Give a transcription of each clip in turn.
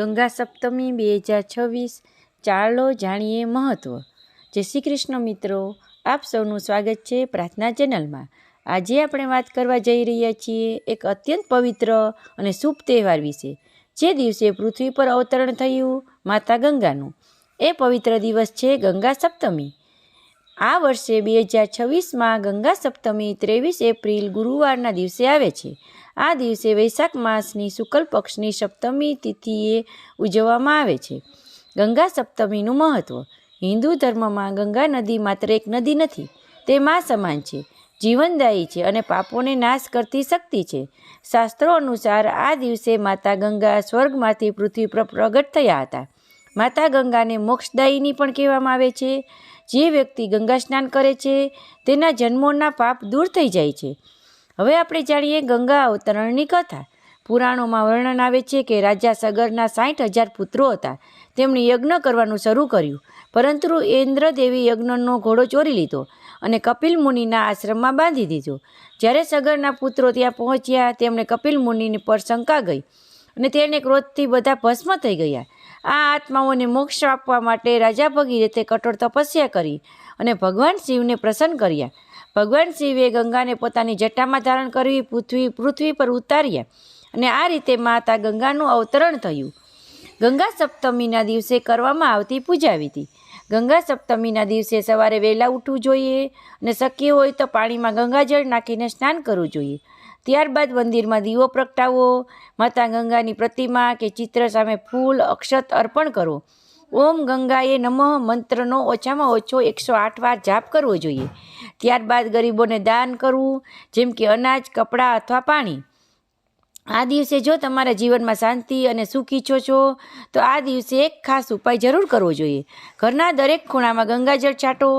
ગંગા સપ્તમી 2026 ચાલો જાણીએ મહત્વ। જય શ્રી કૃષ્ણ મિત્રો, આપ સૌનું સ્વાગત છે પ્રાર્થના ચેનલમાં। આજે આપણે વાત કરવા જઈ રહ્યા છીએ એક અત્યંત પવિત્ર અને શુભ તહેવાર વિશે, જે દિવસે પૃથ્વી પર અવતરણ થયું માતા ગંગાનું। એ પવિત્ર દિવસ છે ગંગા સપ્તમી। આ વર્ષે 2026માં ગંગા સપ્તમી 23 એપ્રિલ ગુરુવારના દિવસે આવે છે। આ દિવસે વૈશાખ માસની શુક્લ પક્ષની સપ્તમી તિથિએ ઉજવવામાં આવે છે। ગંગા સપ્તમીનું મહત્ત્વ। હિન્દુ ધર્મમાં ગંગા નદી માત્ર એક નદી નથી, તે મા સમાન છે, જીવનદાયી છે અને પાપોને નાશ કરતી શક્તિ છે। શાસ્ત્રો અનુસાર આ દિવસે માતા ગંગા સ્વર્ગમાંથી પૃથ્વી પર પ્રગટ થયા હતા। માતા ગંગાને મોક્ષદાયિની પણ કહેવામાં આવે છે। જે વ્યક્તિ ગંગા સ્નાન કરે છે તેના જન્મોના પાપ દૂર થઈ જાય છે। હવે આપણે જાણીએ ગંગા અવતરણની કથા। પુરાણોમાં વર્ણન આવે છે કે રાજા સગરના 60,000 પુત્રો હતા। તેમણે યજ્ઞ કરવાનું શરૂ કર્યું, પરંતુ ઇન્દ્રદેવી યજ્ઞનો ઘોડો ચોરી લીધો અને કપિલ મુનિના આશ્રમમાં બાંધી દીધો। જ્યારે સગરના પુત્રો ત્યાં પહોંચ્યા, તેમણે કપિલ મુનિ પર શંકા ગઈ અને તેને ક્રોધથી બધા ભસ્મ થઈ ગયા। આ આત્માઓને મોક્ષ આપવા માટે રાજા ભગીરથે કઠોર તપસ્યા કરી અને ભગવાન શિવને પ્રસન્ન કર્યા। ભગવાન શિવે ગંગાને પોતાની જટામાં ધારણ કરી પૃથ્વી પર ઉતાર્યા અને આ રીતે માતા ગંગાનું અવતરણ થયું। ગંગા સપ્તમીના દિવસે કરવામાં આવતી પૂજા વિધિ। ગંગા સપ્તમીના દિવસે સવારે વહેલા ઉઠવું જોઈએ અને શક્ય હોય તો પાણીમાં ગંગાજળ નાખીને સ્નાન કરવું જોઈએ। ત્યારબાદ મંદિરમાં દીવો પ્રગટાવવો, માતા ગંગાની પ્રતિમા કે ચિત્ર સામે ફૂલ અક્ષત અર્પણ કરો, ઓમ ગંગાએ નમઃ મંત્રનો ઓછામાં ઓછો 108 વાર જાપ કરવો જોઈએ। ત્યારબાદ ગરીબોને દાન કરવું, જેમ કે અનાજ, કપડાં અથવા પાણી। આ દિવસે જો તમારા જીવનમાં શાંતિ અને સુખ ઈચ્છો છો તો આ દિવસે એક ખાસ ઉપાય જરૂર કરવો જોઈએ। ઘરના દરેક ખૂણામાં ગંગાજળ છાંટો,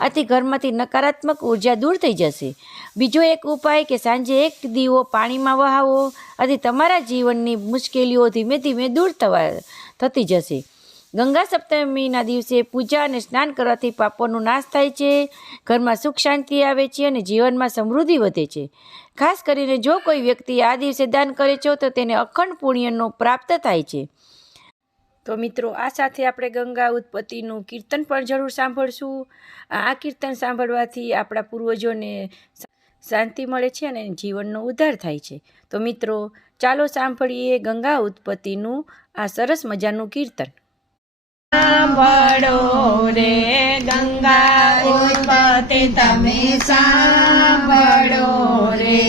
આથી ઘરમાંથી નકારાત્મક ઉર્જા દૂર થઈ જશે। બીજો એક ઉપાય કે સાંજે એક દીવો પાણીમાં વહાવો, આથી તમારા જીવનની મુશ્કેલીઓ ધીમે ધીમે દૂર થતી જશે। ગંગા સપ્તમીના દિવસે પૂજા અને સ્નાન કરવાથી પાપોનો નાશ થાય છે, ઘરમાં સુખ શાંતિ આવે છે અને જીવનમાં સમૃદ્ધિ વધે છે। ખાસ કરીને જો કોઈ વ્યક્તિ આ દિવસે દાન કરે છે તો તેને અખંડ પુણ્યનો પ્રાપ્ત થાય છે। તો મિત્રો, આ સાથે આપણે ગંગા ઉત્પત્તિનું કીર્તન પણ જરૂર સાંભળશું। આ કીર્તન સાંભળવાથી આપણા પૂર્વજોને શાંતિ મળે છે અને જીવનનો ઉદ્ધાર થાય છે। તો મિત્રો, ચાલો સાંભળીએ ગંગા ઉત્પત્તિનું આ સરસ મજાનું કીર્તન। સાંભળો રે ગંગા ઉત્પત્તિ તમે સાંભળો રે,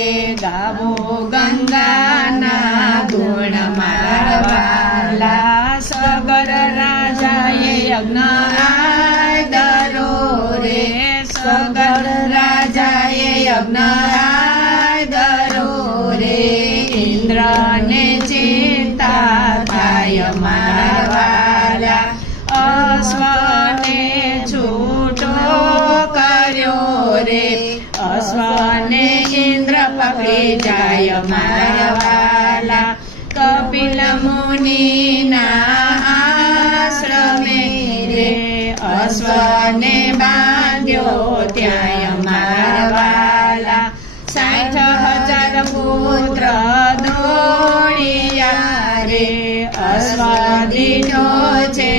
ગાવો ગંગાના ગુણ મારા વાલા। સગર રાજાએ યજ્ઞ આદરો રે, સગર રાજાએ યજ્ઞ આદરો રે, ઇન્દ્રને ચિંતા થાય મારા વાલા। અશ્વને છૂટો કર્યો રે, અશ્વને ઇન્દ્ર પકડી જાય મારા વાલા। કપિલ મુનિના આશ્રમે રે, અશ્વને બાંધ્યો ત્યાં મારા વાલા। 60,000 પુત્ર દોડિયા રે, અશ્વ દીઠો છે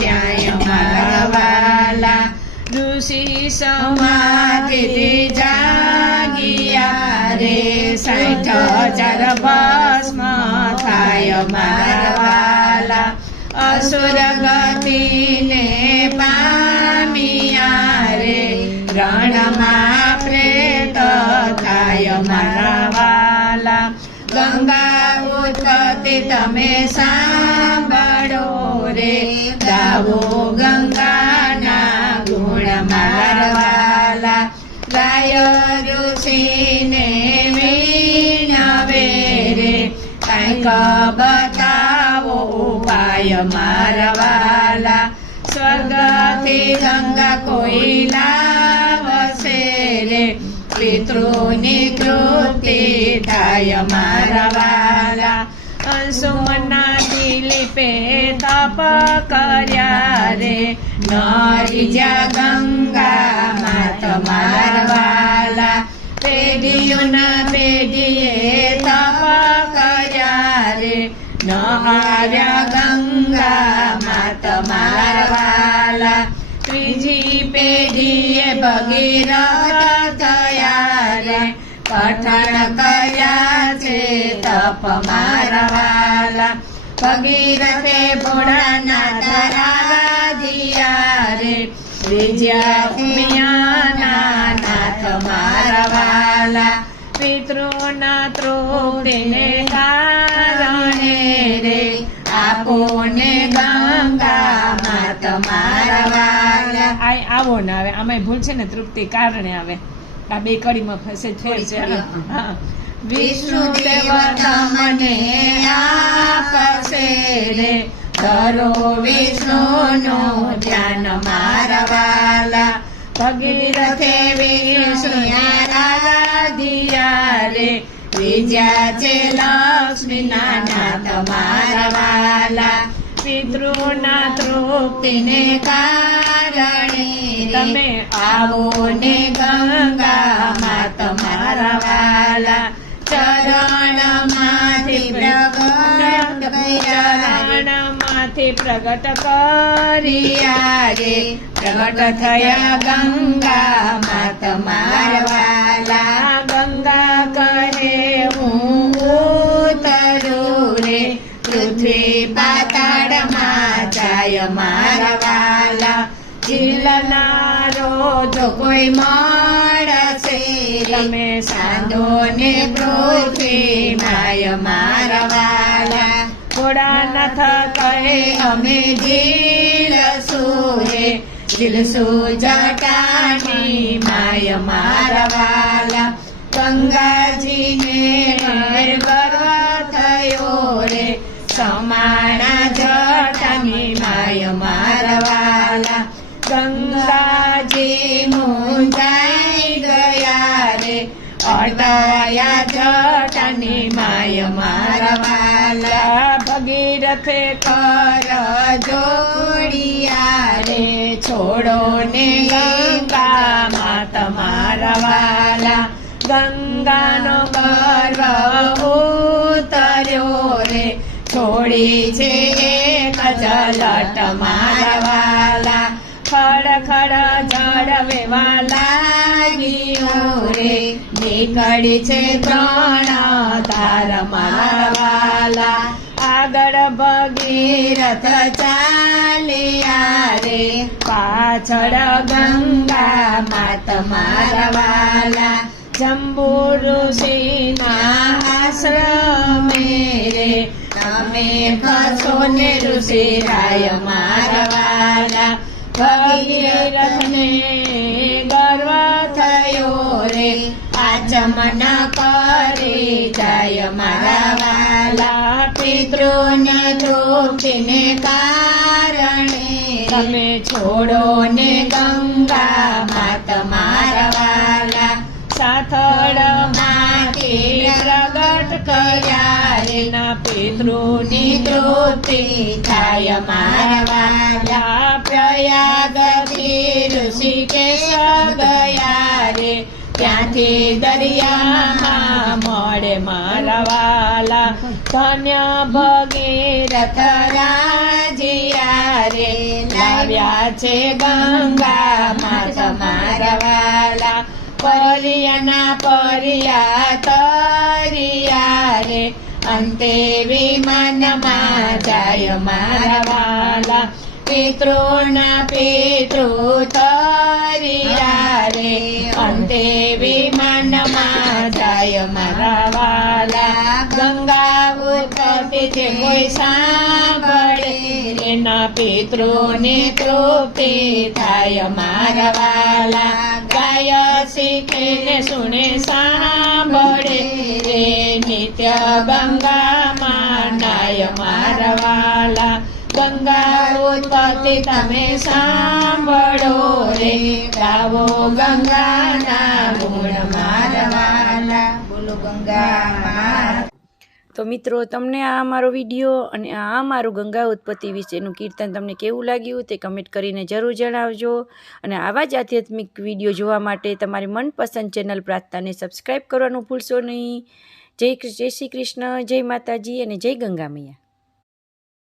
ત્યાં મારા વાલા। ઋષિ સમાધિથી જાગ્યા રે, 60,000 ભસ્મ થાય મારા વાલા। અસુર ગતિને પામ્યા રે, રણમાં પ્રેત થાય મારા વાલા। ગંગા ઉત્પત્તિ તમે સાંભળો રે, ગાવો ગંગાના ગુણ મારા વાલા। ગાય ઋષિને વિનવે રે, કંઈક બતાવો ઉપાય મારા વાલા। સ્વર્ગથી ગંગા કોઈ લાવશે રે, પિતૃની કૃતિ થાય મારા વાલા। અંશુમનના દિલીપે તપ કર્યા રે, નરી જા ગંગા માત મારા વાલા। પેઢીઓના પેઢીએ તપ કર્યા રે, ન આવ્યા ગંગા ગંગામાં તમારા વાલા ત્રીજી પેઢીએ ભગીરથ થયા રે પઠણ કર્યા છે તપ મારા વાલા ભગીરથે ભોળાનાથ આરાધ્યા રે વિજ્ઞાના નાથ મારા વાલા પિતૃના તૃપ્તિને કારણે રે આપોને ગંગામાં તમારા વાલા આવો ને આવે આમાં ભૂલ છે ને તૃપ્તિ કારણે આવે આ બે કડીમાં ફસે ફેર છે હા વિષ્ણુદેવ તમને આપશે રે ધરો વિષ્ણુનું ધ્યાન મારા વાલા ભગીરથે વિષ્ણુ આરાધ્યા રે વિજ્યા છે લક્ષ્મીના નાથ મારા વાલા પિતૃના તૃપ્તિને કારણે તમે આવો ને ગંગામાં તમારા વાલા ચરણમાંથી પ્રગટ કર્યા રે પ્રગટ થયા ગંગામાં તમારા વાલા ગંગા કહે હું ઉતરું રે પૃથ્વી પાતાળમાં જાય મારા વાલા જીલનારો જો કોઈ મળશે તમે સાંધો ને પૃથ્વી માય મારા વાલા ભોળાનાથ કહે અમે જીલશું હે જીલશું જટાની માય મારા વાલા ગંગાજીને ગર્વ થયો રે સમાણા જટાની માય મારા વાલા ગંગાજી મુંજાઈ ગયા રે અડવાયા જટાની માય મારા વાલા ભગીરથે કર જોડિયા રે છોડો ને ગંગામાં તમારા વાલા ગંગાનો ગર્વ ઉતર્યો રે છોડી છે એક જલટ મારા વાલા ખડ ખડ જળવેવા લાગ્યો રે નીકળી છે ત્રણ તાર મારા વાલા આગળ ભગીરથ ચાલ્યા રે પાછળ ગંગા માત મારા વાલા જંબુ ઋષિના આશ્રમે રે તમે ખસો ને ઋષિ રાય મારા વાલા ભગીરથને ગર્વ થયો રે આચમન કરે જાય મારા વાલા પિતૃને તૃપ્તિને કારણે તમે છોડો ને ગંગા માત મારા વાલા સાથળ માંથી પ્રગટ કર્યા રે ના પિતૃની તૃપ્તિ થાય મારા વાલા પ્રયાગથી ઋષિકેશ ગયા રે ત્યાંથી દરિયામાં મળે મારા વાલા ધન્ય ભગીરથ રાજીયા રે લાવ્યા છે ગંગા માત મારા વાલા પરિયાના પરિયા તરિયા રે અંતે વિમાનમાં જાય મારા વાલા પિતૃના પિતૃ તરિયા રે અંતે વિમાનમાં જાય મારા વાલા ગંગા ઉત્પત્તિ છે કોઈ સાંભળે એના પિતૃની તૃપ્તિ થાય મારા વાલા ગાય શીખે ને સુણે સાંભળે રે નિત્ય ગંગામાં નાય મારા વાલા ગંગા ઉત્પત્તિ તમે સાંભળો રે ગાવો ગંગાના ગુણ મારા વાલા બોલો ગંગા. તો મિત્રો તમને આ અમારો વિડીયો અને આ અમારું ગંગા ઉત્પત્તિ વિશેનું કીર્તન તમને કેવું લાગ્યું તે કમેન્ટ કરીને જરૂર જણાવજો. અને આવા જ આધ્યાત્મિક વિડીયો જોવા માટે તમારી મનપસંદ ચેનલ પ્રાર્થનાને સબસ્ક્રાઈબ કરવાનું ભૂલશો નહીં. જય શ્રી કૃષ્ણ, જય માતાજી અને જય ગંગા મૈયા.